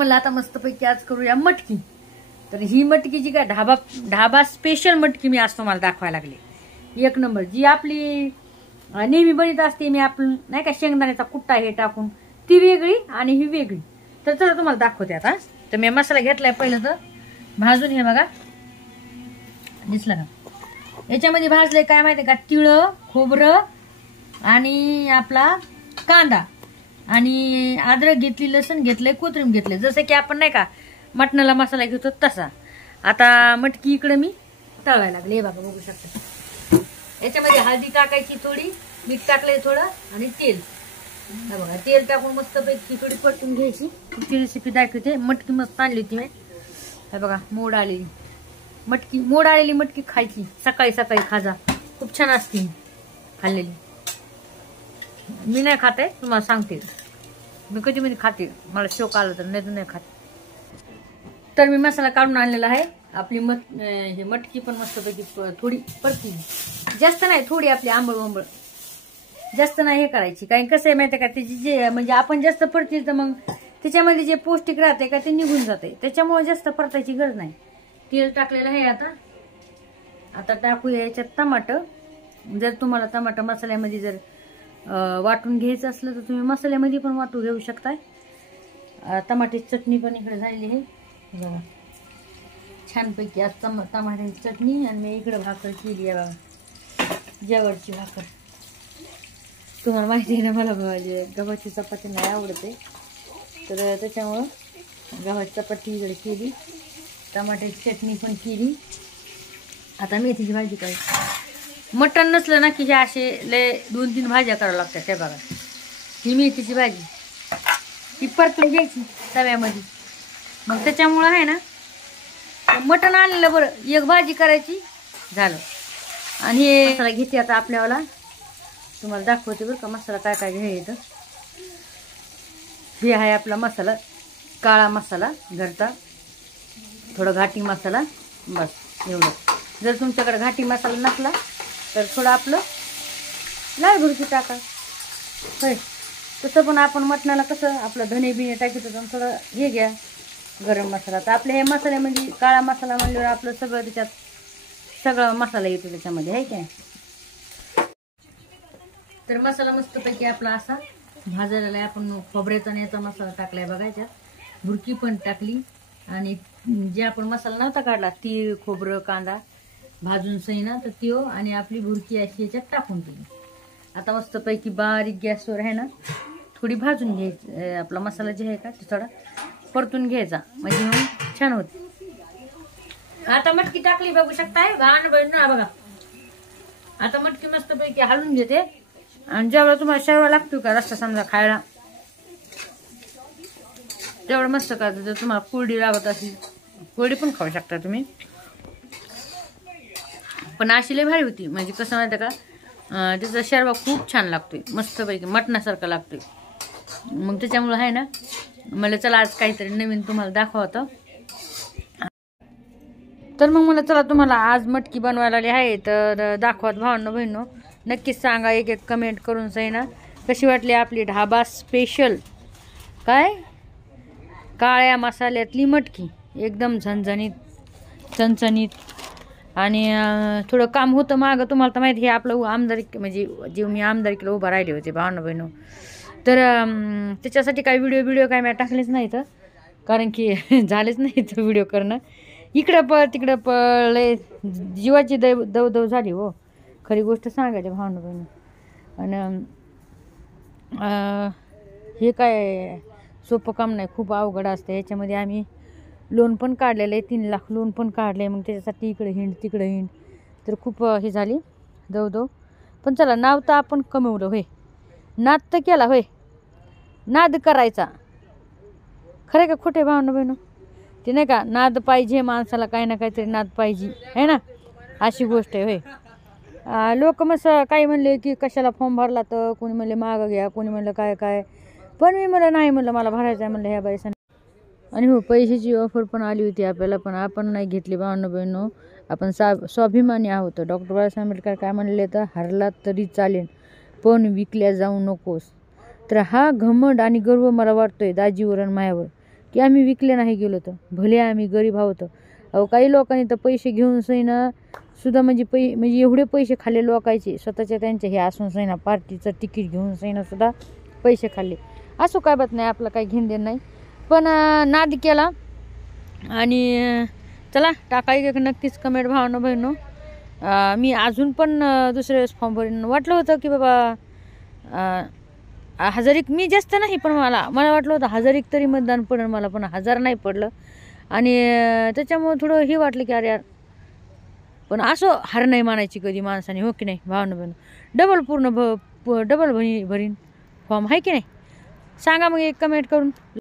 म्हणलं आता मस्तपैकी आज करूया मटकी. तर ही मटकी जी काय ढाबा स्पेशल मटकी मी आज तुम्हाला दाखवायला लागले. एक नंबर जी आपली नेहमी बनत असते, मी आपण नाही का शेंगदाण्याचा कुट्टा हे टाकून, ती वेगळी आणि ही वेगळी. तर चला तुम्हाला दाखवते आता. तर मी मसाला घेतलाय पहिलं तर भाजून. हे बघा दिसलं का, याच्यामध्ये भाजलंय काय माहितीये का, तिळ, खोबरं आणि आपला कांदा आणि अद्रक घेतली, लसूण घेतलंय, कोथिंबीर घेतलंय, जसं की आपण नाही का मटणाला मसाला घेतो तसा. आता मटकी इकडे मी तळायला लागले. हे बघा बघू शकता. याच्यामध्ये हळदी टाकायची थोडी, मीठ टाकलंय थोडं आणि तेल. बघा तेल टाकून मस्तपैकी थोडी परतून घ्यायची. ती रेसिपी दाखवते. मटकी मस्त आणली होती मी. हे बघा मोड आलेली मटकी, मोड आलेली मटकी खायची सकाळी सकाळी खाजा, खूप छान असते खाल्लेली. मी नाही खाते, तुम्हाला सांगते. मी कधी मध्ये खाते, मला शौक आला तर, नाही खाते. तर मी मसाला काढून आणलेला आहे. आपली हे मटकी पण मस्तपैकी थोडी परती, जास्त नाही, थोडी आपली आंबळ जास्त नाही हे करायची. कारण कसं आहे माहिती आहे का, त्याची जे म्हणजे आपण जास्त परतील तर मग त्याच्यामध्ये जे पौष्टिक राहते का ते निघून जाते. त्याच्यामुळे जास्त परतायची गरज नाही. तेल टाकलेलं आहे. आता टाकूया याच्यात टमाटर. जर तुम्हाला टमाटर मसाल्यामध्ये जर वाटून घ्यायचं असलं तर तुम्ही मसाल्यामध्ये पण वाटून घेऊ शकताय. टमाट्याची चटणी पण इकडे झालेली आहे बघा छानपैकी. आज टमाट्याची चटणी आणि मी इकडे भाकर केली आहे बघा, जेवरची भाकर. तुम्हाला माहिती आहे ना, मला गव्हाची चपाती नाही आवडते, तर त्याच्यामुळं गव्हाची चपाती इकडे केली, टमाट्याची चटणी पण केली. आता मेथीची भाजी करायची. मटण नसलं ना की हे असे लय 2-3 भाज्या कराव्या लागतात. हे बघा ही मेथीची भाजी, ही परतून घ्यायची तव्यामध्ये. मग त्याच्यामुळं आहे ना, मटण आणलेलं बरं, एक भाजी करायची झालं. आणि हे मसाला घेते आता आपल्याला, तुम्हाला दाखवते बरं का मसाला काय काय घ्यायचं. हे आहे आपला मसाला, काळा मसाला घरचा, थोडा घाटी मसाला, बस एवढं. जर तुमच्याकडे घाटी मसाला नसला तर थोडं आपलं लाल भुरकी टाका. होय, तसं पण आपण मटणाला कसं आपलं धने बिणे टाकीत, थोडं हे घ्या गरम मसाला. तर आपल्या हे मसाल्यामध्ये काळा मसाला म्हणल्यावर आपलं सगळं त्याच्यात सगळं मसाला येतो त्याच्यामध्ये, आहे काय. तर मसाला मस्तपैकी आपला असा भाजलेला आहे. आपण खोबऱ्याचा आणि याचा मसाला टाकलाय बघायच्यात, भुरकी पण टाकली आणि जे आपण मसाला नव्हता काढला, तीळ, खोबरं, कांदा भाजून सैना, तर त्यो आणि आपली भुरकी अशी याच्यात टाकून दिली. आता मस्तपैकी बारीक गॅसवर आहे ना थोडी भाजून घ्यायची. आपला मसाला जे आहे का ते थोडा परतून घ्यायचा, म्हणजे मग छान होते. आता मटकी टाकली बघू शकताय घाण बघा. आता मटकी मस्तपैकी हलवून घेते. आणि जेवढा तुम्हाला शेवा लागतो का रस्ता समजा खायला, तेवढं मस्त का. जर तुम्हाला कुरडी लागत असेल कुरडी पण खाऊ शकता तुम्ही, पण अशी लय भारी होती. म्हणजे कसं माहिती का, त्याचा शेरवा खूप छान लागतोय, मस्तपैकी मटणासारखा लागतोय. मग त्याच्यामुळं आहे ना, मला चला आज काहीतरी नवीन तुम्हाला दाखवतं. तर मग मला चला तुम्हाला आज मटकी बनवायला आली आहे, तर दाखवत भावांनो बहिणो. नक्कीच सांगा एक कमेंट करून सैना कशी वाटली आपली ढाबा स्पेशल काय काळ्या मसाल्यातली मटकी. एकदम झणझणीत चणचणीत. आणि थोडं काम होतं मागं, तुम्हाला तर माहिती. हे आपलं आमदारी म्हणजे जे मी आमदारीला उभं राहिले होते भावांनो बहिणो, तर त्याच्यासाठी काही व्हिडिओ काय मी टाकलेच नाही तर, कारण की झालेच नाही तर व्हिडिओ करणं. इकडं पळ तिकडं पळ, लय जीवाची दवदव झाली हो, खरी गोष्ट सांगायची भावना बहिणी. आणि हे काय सोपं काम नाही, खूप अवघड असतं. याच्यामध्ये आम्ही लोन पण काढलेलं आहे, 3 लाख लोन पण काढले. मग त्याच्यासाठी इकडे हिंड तिकडे हिंड, तर खूप हे झाली दवदव. पण चला नाव तर आपण कमवलं होय, नाद तर केला होय, नाद करायचा. खरं का खोटे भावना बहिणं, ते नाही का नाद पाहिजे माणसाला, काही ना काहीतरी नाद पाहिजे आहे ना, अशी गोष्ट आहे होय. लोक मग काही म्हणले की कशाला फॉर्म भरला, तर कोणी म्हणले मागं घ्या, कोणी म्हणलं काय. पण मी म्हणलं नाही, म्हणलं मला भरायचं आहे म्हणलं ह्या बाईसाने. आणि हो पैशाची ऑफर पण आली होती आपल्याला, पण आपण नाही घेतली भावना बहिणो. आपण स्वाभिमानी आहोत. डॉक्टर बाबासाहेब आंबेडकर काय म्हणले, तर हरला तरी चालेल पण विकल्या जाऊ नकोस. तर हा घमंड आणि गर्व मला वाटतोय दाजीवर आणि मायावर. की आम्ही विकले नाही गेलो तर, भले आम्ही गरीब आहोत. अहो काही लोकांनी तर पैसे घेऊन सैना सुद्धा म्हणजे म्हणजे एवढे पैसे खाल्ले लोकांचे, स्वतःच्या त्यांच्या हे असून सैना पार्टीचं तिकीट घेऊन सैना सुद्धा पैसे खाल्ले. असो काय बात नाही, आपलं काही घेणं देणं नाही. पण नाद केला. आणि चला टाका एक नक्कीच कमेंट भावना बहिणो. मी अजून पण दुसऱ्या वेळेस फॉर्म भरीन. वाटलं होतं की बाबा 1000 मी जास्त नाही, पण मला वाटलं होतं 1000 तरी मतदान पडेल मला, पण 1000 नाही पडलं. आणि त्याच्यामुळं थोडं हे वाटलं की अरे यार, पण असं हार नाही मानायची कधी माणसाने, हो की नाही भावना बहिणो. डबल पूर्ण डबल भरीन फॉर्म, आहे की नाही? सांगा मग एक कमेंट करून.